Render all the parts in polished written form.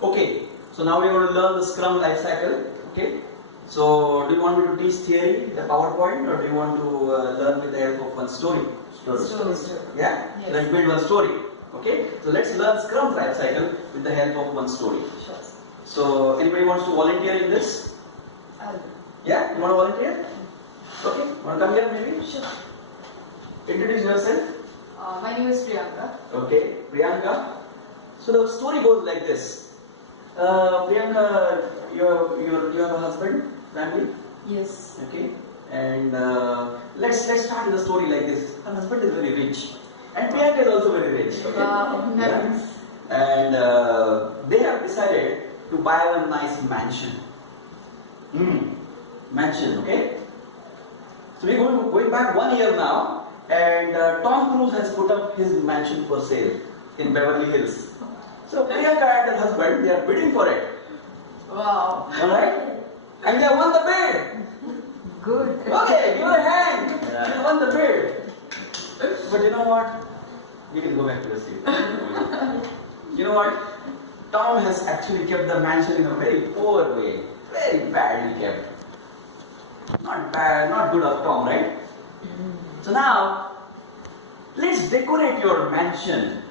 Okay, so now we're going to learn the Scrum life cycle. Okay, so do you want me to teach theory, the PowerPoint, or do you want to learn with the help of one story? Story. Yeah? Yes. So let's build one story. Okay, so let's learn Scrum life cycle with the help of one story. Sure. So anybody wants to volunteer in this? Yeah? You want to volunteer? Okay, want to come here maybe? Sure. Introduce yourself. My name is Priyanka. Okay, Priyanka. So the story goes like this. Priyanka, you have a husband, family. Yes. Okay, and let's start with the story like this. Her husband is very rich, and Priyanka is also very rich. Okay, Wow, nice. and they have decided to buy a nice mansion. Mansion, okay. So we're going back 1 year now, and Tom Cruise has put up his mansion for sale in Beverly Hills. So Priyanka and her husband, they are bidding for it. Wow. Alright? And they have won the bid. Good. Okay, give her a hand. They won the bid. But you know what? You can go back to your seat. You know what? Tom has actually kept the mansion in a very poor way. Very badly kept. Not bad, not good of Tom, right? So now, let's decorate your mansion.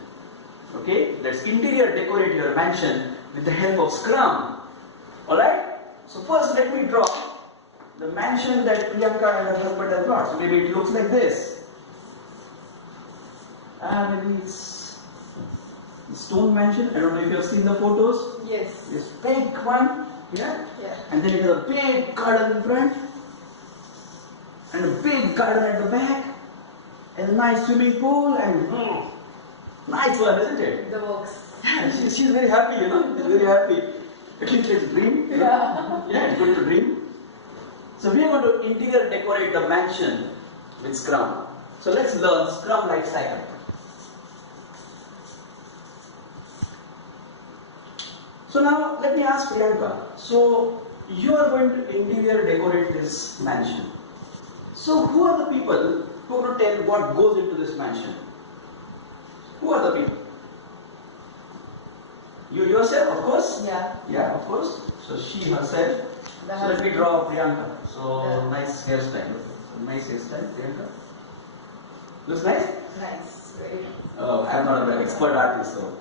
Okay, let's interior decorate your mansion with the help of Scrum. Alright? So first let me draw the mansion that Priyanka and her husband have got. So maybe it looks like this. Maybe it's a stone mansion. I don't know if you have seen the photos. Yes. This big one. Yeah? Yeah. And then it has a big garden in front. And a big garden at the back. And a nice swimming pool and nice one, isn't it? The works. Yeah, she's very happy, you know. She's very happy. At least it's a dream. You know? Yeah, it's good to dream. So we are going to interior decorate the mansion with Scrum. So let's learn Scrum life cycle. So now let me ask Priyanka. So you are going to interior decorate this mansion. So who are the people who are going to tell what goes into this mansion? Who are the people? You yourself, of course? Yeah. Yeah, of course. So she herself. The So let me husband. draw Priyanka. So Yeah. nice hairstyle. Nice hairstyle, Priyanka. Looks nice? Nice. Very nice. Oh, I'm not an expert artist, so.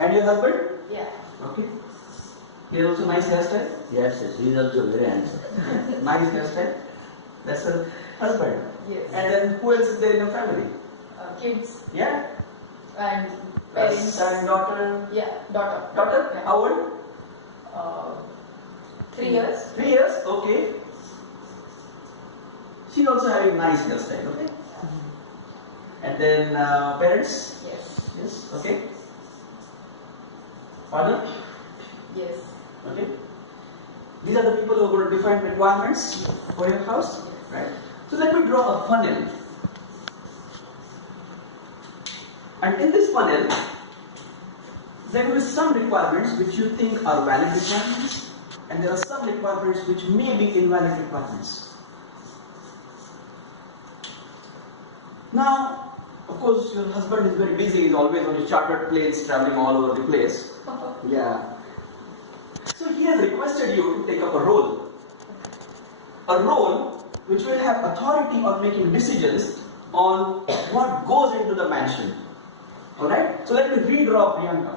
And your husband? Yeah. Okay. He has also nice hairstyle? Yes, he's also very handsome. Nice hairstyle. That's her husband. Yes. And then who else is there in your family? Kids Yeah? and parents. Son, daughter. Yeah. Daughter. Daughter? Yeah. How old? 3 years. 3 years? Okay. She's also having nice hairstyle, okay? And then parents? Yes. Yes, okay. Father? Yes. Okay. These are the people who are going to define requirements for your house, right? So let me draw a funnel. And in this funnel, there will be some requirements which you think are valid requirements, and there are some requirements which may be invalid requirements. Now, of course, your husband is very busy, he's always on his chartered planes traveling all over the place. Yeah. So he has requested you to take up a role. A role which will have authority on making decisions on what goes into the mansion. Alright? So let me redraw Priyanka.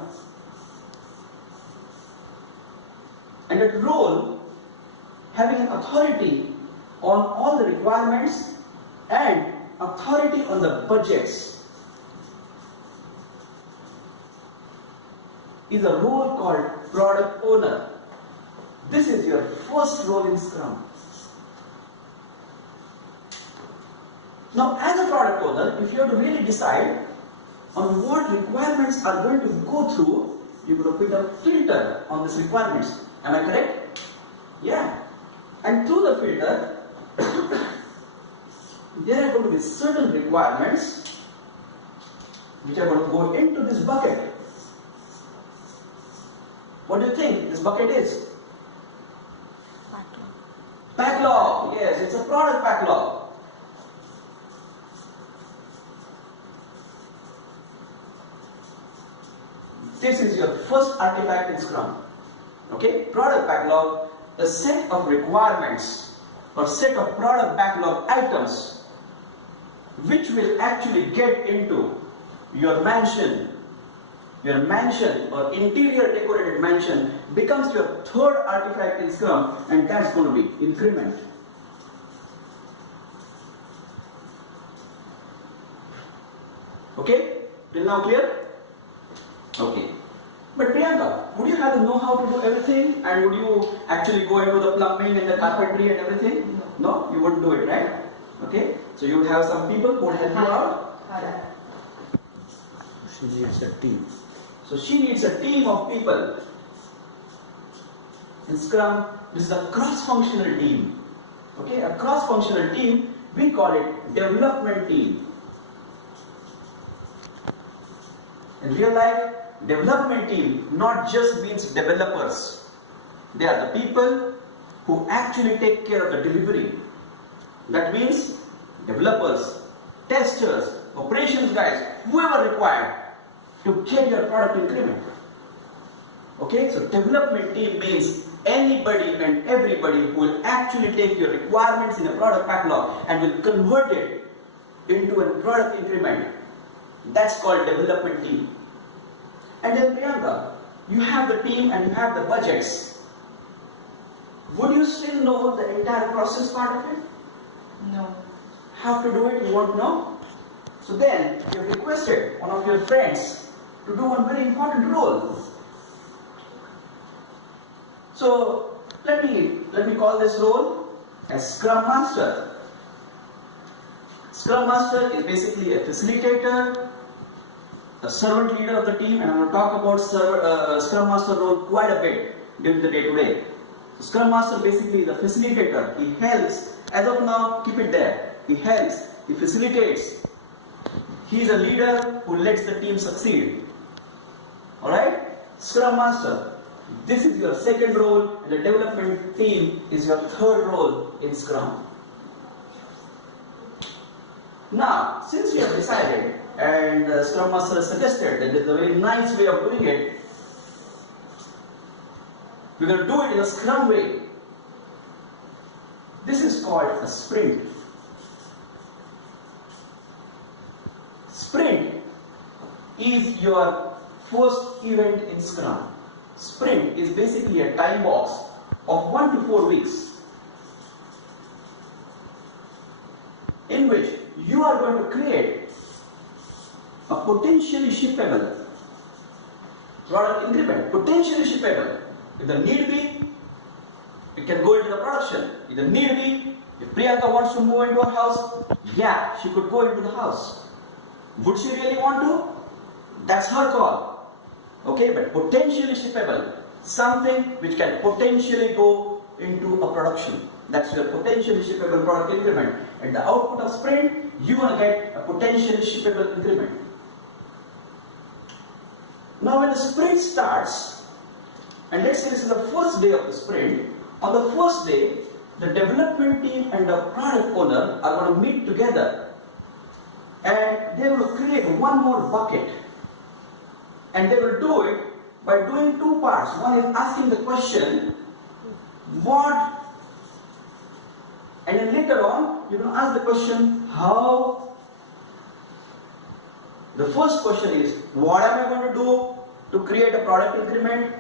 And that role having an authority on all the requirements and authority on the budgets is a role called product owner. This is your first role in Scrum. Now, as a product owner, if you have to really decide on what requirements are going to go through, you're going to put a filter on these requirements. Am I correct? Yeah. And through the filter, there are going to be certain requirements which are going to go into this bucket. What do you think this bucket is? Backlog. Yes, it's a product backlog. This is your first artifact in Scrum. Okay? Product backlog, a set of requirements or set of product backlog items which will actually get into your mansion. Your mansion or interior decorated mansion becomes your third artifact in Scrum, and that's going to be increment. Okay? Till now clear? Okay. But Priyanka, would you have the know-how to do everything, and would you actually go into the plumbing and the carpentry and everything? No, you wouldn't do it, right? Okay? So you would have some people who would help you out. She needs a team. So she needs a team of people. In Scrum, this is a cross-functional team. Okay, a cross-functional team, we call it development team. In real life, development team not just means developers. They are the people who actually take care of the delivery. That means developers, testers, operations guys, whoever required to get your product increment. Okay, so development team means anybody and everybody who will actually take your requirements in a product backlog and will convert it into a product increment. That's called development team. And then Priyanka, you have the team and you have the budgets. Would you still know the entire process part of it? No. How to do it, you won't know? So then, you requested one of your friends to do one very important role. So, let me call this role as Scrum Master. Scrum Master is basically a facilitator, a servant leader of the team, and I'm going to talk about Scrum Master role quite a bit during the day today. So Scrum Master basically is a facilitator. He helps, as of now, keep it there. He helps, he facilitates. He is a leader who lets the team succeed. Alright? Scrum Master. This is your second role, and the development team is your third role in Scrum. Now, since we have decided, and Scrum Master has suggested that there is a very nice way of doing it, we're going to do it in a Scrum way. This is called a sprint. Sprint is your first event in Scrum. Sprint is basically a time box of 1 to 4 weeks in which you are going to create a potentially shippable product increment, potentially shippable. If the need be, it can go into the production. If the need be, if Priyanka wants to move into her house, yeah, she could go into the house. Would she really want to? That's her call. Okay, but potentially shippable, something which can potentially go into a production. That's your potentially shippable product increment. At the output of sprint, you want to get a potentially shippable increment. Now when the sprint starts, and let's say this is the first day of the sprint, on the first day, the development team and the product owner are going to meet together and they will create one more bucket. And they will do it by doing two parts. One is asking the question, what? And then later on, you're going to ask the question, how? The first question is, what am I going to do to create a product increment?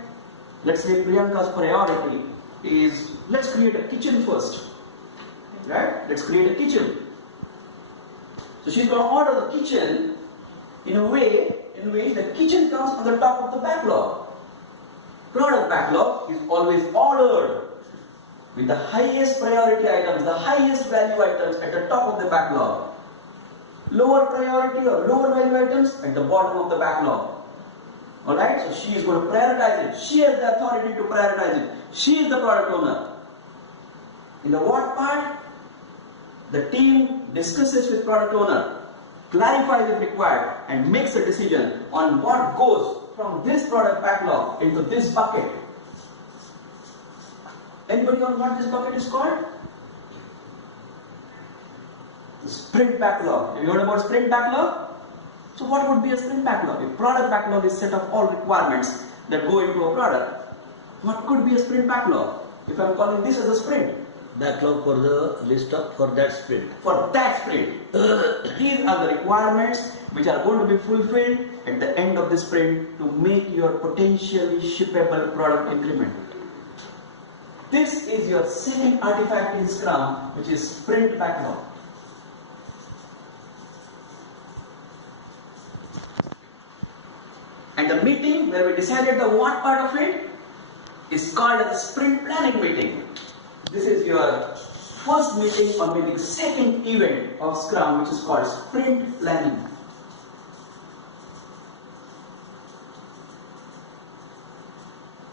Let's say Priyanka's priority is, let's create a kitchen first. Right? Let's create a kitchen. So she's going to order the kitchen in a way in which the kitchen comes on the top of the backlog. Product backlog is always ordered with the highest priority items, the highest value items at the top of the backlog. Lower priority or lower value items at the bottom of the backlog. Alright, so she is going to prioritize it. She has the authority to prioritize it. She is the product owner. In the what part? The team discusses with product owner, clarifies if required, and makes a decision on what goes from this product backlog into this bucket. Anybody know what this bucket is called? The sprint backlog. Have you heard about sprint backlog? So what would be a sprint backlog? If product backlog is set of all requirements that go into a product, what could be a sprint backlog? If I'm calling this as a sprint. Backlog for the list of for that sprint. For that sprint. These are the requirements which are going to be fulfilled at the end of the sprint to make your potentially shippable product increment. This is your second artifact in Scrum, which is sprint backlog. And the meeting where we decided the what part of it is called as a sprint planning meeting. This is your first meeting or maybe second event of Scrum, which is called sprint planning.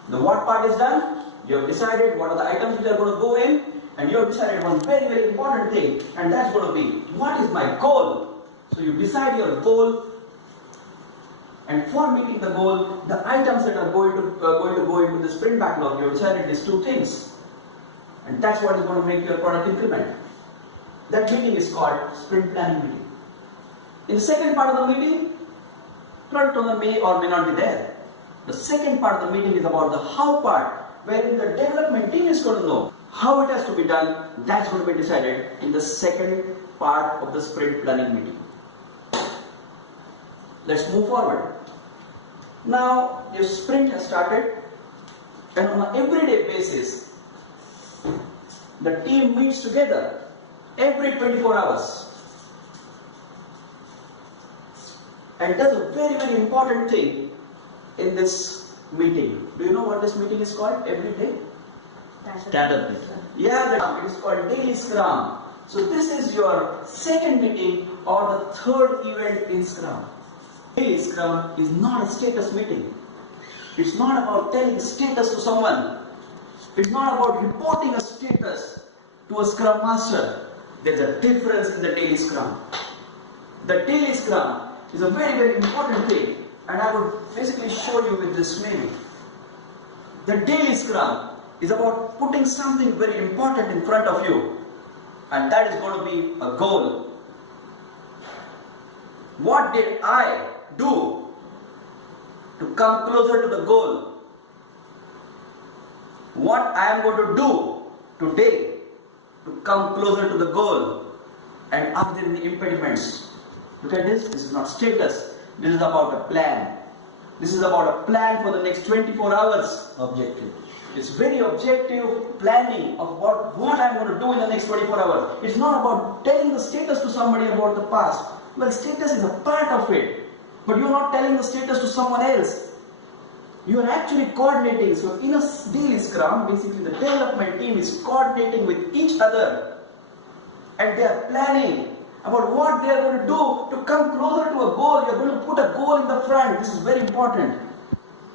The what part is done. You have decided what are the items which are going to go in, and you have decided one very, very important thing, and that's going to be, what is my goal? So you decide your goal, and for meeting the goal, the items that are going to go into the sprint backlog, you have decided these two things. And that's what is going to make your product increment. That meeting is called sprint planning meeting. In the second part of the meeting, product owner may or may not be there. The second part of the meeting is about the how part, wherein the development team is going to know how it has to be done. That's going to be decided in the second part of the sprint planning meeting. Let's move forward. Now, your sprint has started, and on an everyday basis, the team meets together every 24 hours and does a very, very important thing in this meeting. Do you know what this meeting is called every day? Stand-up meeting. Yeah, it is called daily Scrum. So this is your second meeting or the third event in Scrum. Daily Scrum is not a status meeting. It's not about telling status to someone. It's not about reporting a status to a Scrum Master. There's a difference in the daily Scrum. The daily Scrum is a very, very important thing, and I would basically show you with this maybe. The daily Scrum is about putting something very important in front of you, and that is going to be a goal. What did I do to come closer to the goal? What I am going to do today to come closer to the goal, and are there any impediments? Look at this. This is not status. This is about a plan. This is about a plan for the next 24 hours. Objective. It's very objective planning of what I'm going to do in the next 24 hours. It's not about telling the status to somebody about the past. Well, status is a part of it, but you're not telling the status to someone else. You are actually coordinating. So in a daily Scrum, basically the development team is coordinating with each other, and they are planning about what they are going to do to come closer to a goal. You are going to put a goal in the front. This is very important.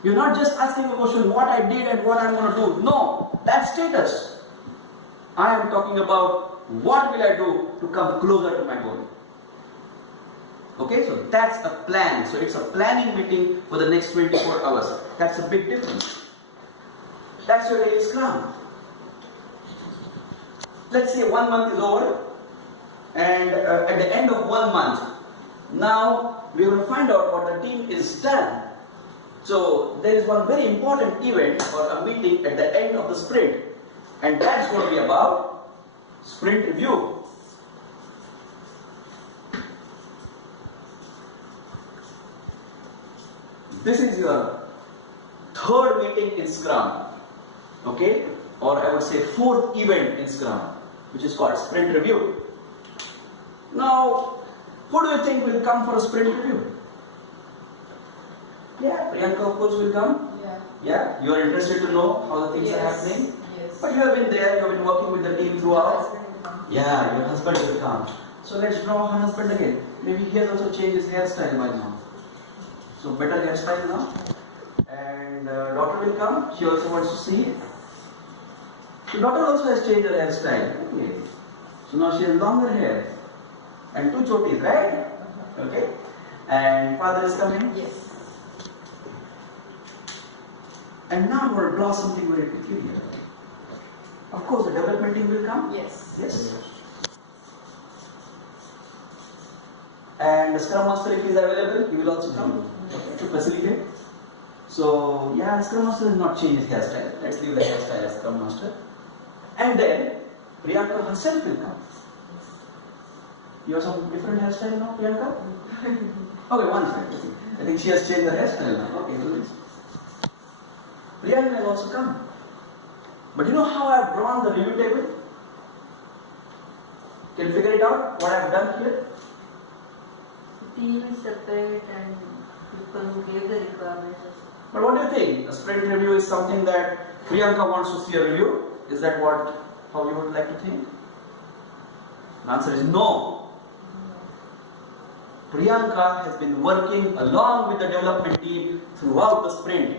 You're not just asking a question, what I did and what I'm going to do. No, that's status. I am talking about what will I do to come closer to my goal. Okay, so that's a plan. So it's a planning meeting for the next 24 hours. That's a big difference. That's your daily Scrum. Let's say 1 month is over, and at the end of 1 month, now we're going to find out what the team is done. So there is one very important event or a meeting at the end of the sprint, and that's going to be about sprint review. This is your third meeting in Scrum, okay? Or I would say fourth event in Scrum, which is called sprint review. Now, who do you think will come for a sprint review? Yeah, Priyanka of course will come. Yeah. Yeah, you are interested to know how the things are happening. Yes. But you have been there, you have been working with the team throughout. Husband will come. Yeah, your husband will come. So let's draw her husband again. Maybe he has also changed his hairstyle by now. So better hairstyle now. And daughter will come. She also wants to see it. The daughter also has changed her hairstyle. Okay. So now she has longer hair. And 2 chotis, right? Okay. And father is coming. Yes. And now we're going to draw something very peculiar. Of course, the development team will come. Yes. Yes. And the Scrum Master, if he is available, he will also come to facilitate. So yeah, Scrum Master has not changed his hairstyle. Let's leave the hairstyle as Scrum Master. And then Priyanka herself will come. You have some different hairstyle now, Priyanka? Okay, one second. I think she has changed her hairstyle now. Okay, do this. Priyanka will also come. But you know how I have drawn the review table? Can you figure it out? What I have done here? The team is separate and people who gave the requirements. But what do you think? A sprint review is something that Priyanka wants to see a review? Is that how you would like to think? The answer is no. Priyanka has been working along with the development team throughout the sprint.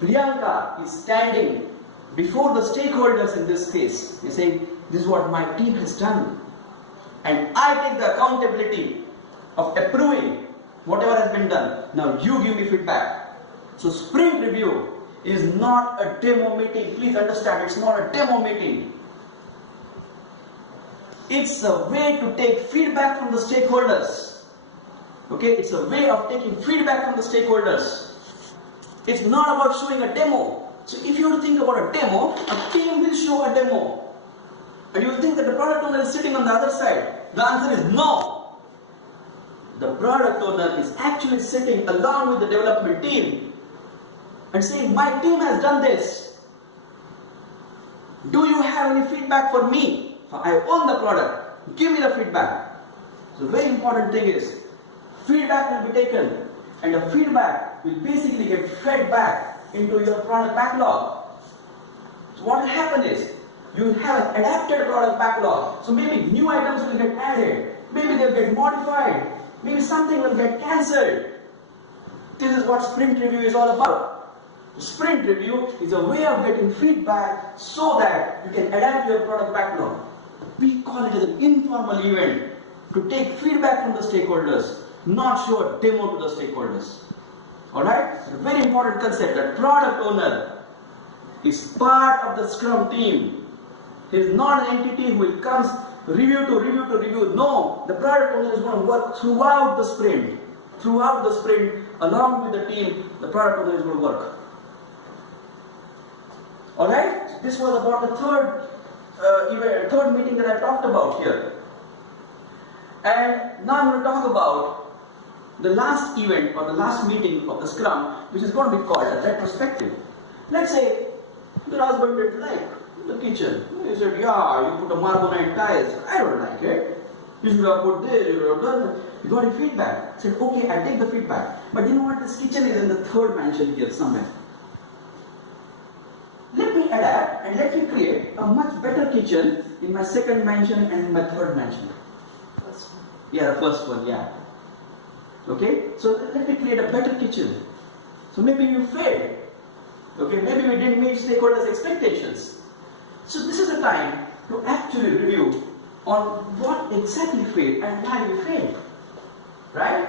Priyanka is standing before the stakeholders in this case. He's saying, this is what my team has done. And I take the accountability of approving whatever has been done. Now you give me feedback. So sprint review is not a demo meeting. Please understand, it's not a demo meeting. It's a way to take feedback from the stakeholders. Okay, it's a way of taking feedback from the stakeholders. It's not about showing a demo. So if you think about a demo, a team will show a demo. And you will think that the product owner is sitting on the other side. The answer is no. The product owner is actually sitting along with the development team and saying, my team has done this. Do you have any feedback for me? I own the product. Give me the feedback. So very important thing is, feedback will be taken and the feedback will basically get fed back into your product backlog. So what will happen is, you will have an adapted product backlog. So maybe new items will get added. Maybe they'll get modified. Maybe something will get cancelled. This is what sprint review is all about. Sprint review is a way of getting feedback so that you can adapt your product backlog. We call it as an informal event to take feedback from the stakeholders, not show a demo to the stakeholders. Alright? It's a very important concept that product owner is part of the Scrum team. He is not an entity who comes review to review to review. No, the product owner is going to work throughout the sprint. Throughout the sprint, along with the team, the product owner is going to work. Alright? This was about the third meeting that I talked about here. And now I'm going to talk about the last event or the last meeting of the Scrum, which is going to be called a retrospective. Let's say your husband didn't like the kitchen. He said, yeah, you put a Margonite tiles. I don't like it. You should have put this, you should have done that. You got your feedback. He said, okay, I take the feedback. But you know what? This kitchen is in the third mansion here somewhere. Let me adapt and let me create a much better kitchen in my second mansion and in my third mansion. First one. Yeah, the first one, yeah. Okay, so let me create a better kitchen. So maybe you failed. Okay, maybe we didn't meet stakeholders' expectations. So this is a time to actually review on what exactly failed and why we failed. Right?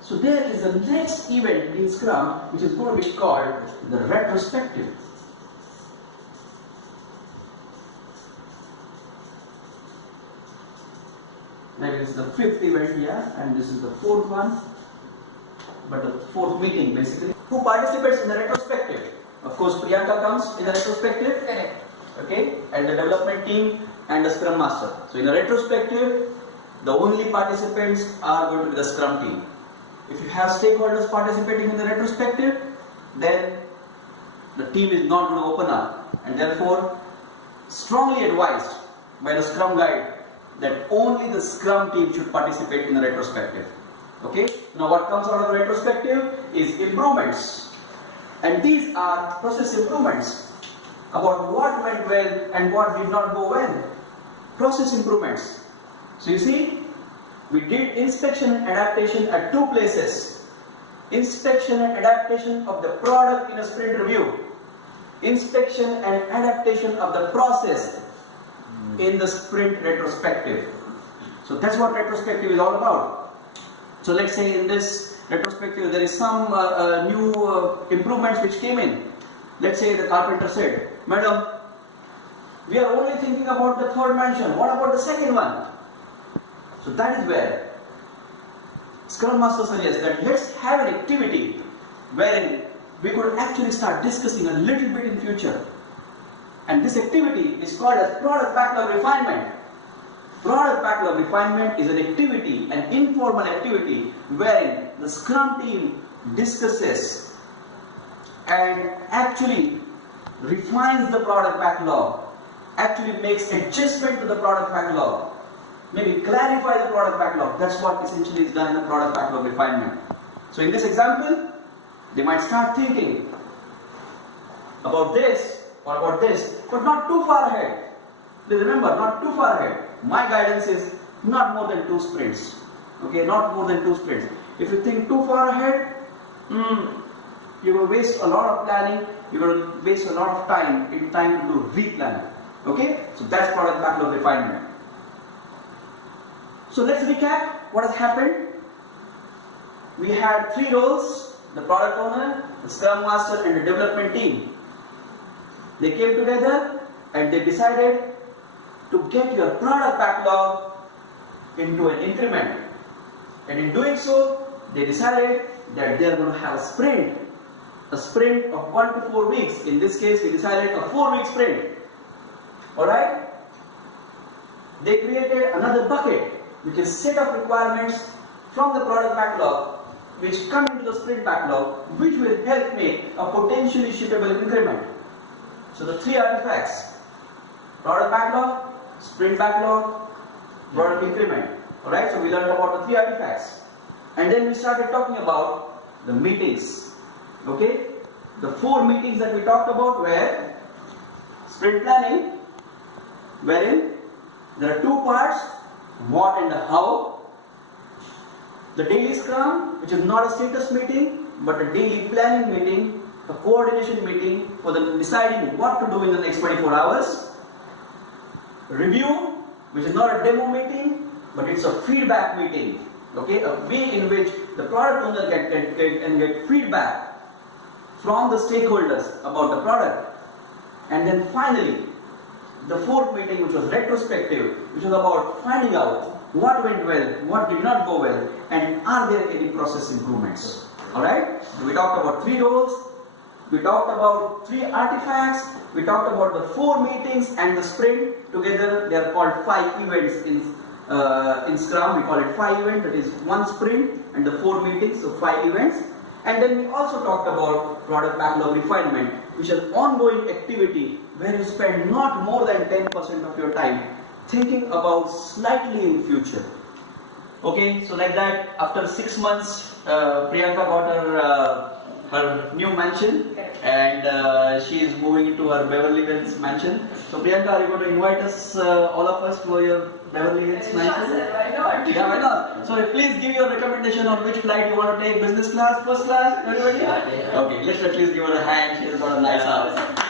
So there is the next event in Scrum which is going to be called the retrospective. Maybe this is the fifth event here and this is the fourth one. But the fourth meeting basically. Who participates in the retrospective? Of course, Priyanka comes in the retrospective. Correct. Okay, and the development team and the Scrum Master. So in the retrospective, the only participants are going to be the Scrum team. If you have stakeholders participating in the retrospective, then the team is not going to open up, and therefore strongly advised by the Scrum guide that only the Scrum team should participate in the retrospective. Okay, now what comes out of the retrospective is improvements, and these are process improvements about what went well and what did not go well. Process improvements. So you see, we did inspection and adaptation at two places. Inspection and adaptation of the product in a sprint review. Inspection and adaptation of the process in the sprint retrospective. So that's what retrospective is all about. So let's say in this retrospective there is some new improvements which came in. Let's say the carpenter said, Madam, we are only thinking about the third mansion. What about the second one? So that is where Scrum Master suggests that let's have an activity wherein we could actually start discussing a little bit in future. And this activity is called as product backlog refinement. Product backlog refinement is an activity, an informal activity, wherein the Scrum team discusses and actually refines the product backlog, actually makes adjustment to the product backlog, maybe clarify the product backlog. That's what essentially is done in the product backlog refinement. So in this example, they might start thinking about this or about this, but not too far ahead. Please remember, not too far ahead. My guidance is not more than 2 sprints. Okay, not more than 2 sprints. If you think too far ahead, you will waste a lot of planning, you will waste a lot of time to do replanning. Okay, so that's product backlog refinement. So let's recap what has happened. We had 3 roles: the product owner, the Scrum Master, and the development team. They came together and they decided to get your product backlog into an increment. And in doing so, they decided that they are going to have a sprint of 1 to 4 weeks. In this case, we decided a 4-week sprint. Alright? They created another bucket, which is set of requirements from the product backlog, which come into the sprint backlog, which will help make a potentially shippable increment. So the 3 artifacts: product backlog, sprint backlog, product increment. Alright, so we learned about the 3 artifacts. And then we started talking about the meetings. Okay, the 4 meetings that we talked about were sprint planning, wherein there are 2 parts: what and the how. The daily scrum, which is not a status meeting but a daily planning meeting, a coordination meeting for the deciding what to do in the next 24 hours. Review, which is not a demo meeting but it's a feedback meeting. Okay, a way in which the product owner can get feedback from the stakeholders about the product. And then finally, the 4th meeting, which was retrospective, which was about finding out what went well, what did not go well, and are there any process improvements. Alright, so we talked about 3 roles, we talked about 3 artifacts, we talked about the 4 meetings and the sprint. Together they are called 5 events in Scrum. We call it 5 events, that is 1 sprint and the 4 meetings, so 5 events. And then we also talked about product backlog refinement, which is an ongoing activity where you spend not more than 10% of your time thinking about slightly in future. Okay, so like that, after 6 months, Priyanka got her new mansion, and she is moving into her Beverly Hills mansion. So Priyanka, are you going to invite us, all of us, to your Beverly Hills mansion? Sure, sir, why not? Yeah, why not? So please give your recommendation on which flight you want to take, business class, first class, everybody? Okay, let's at least give her a hand. She has got a nice house.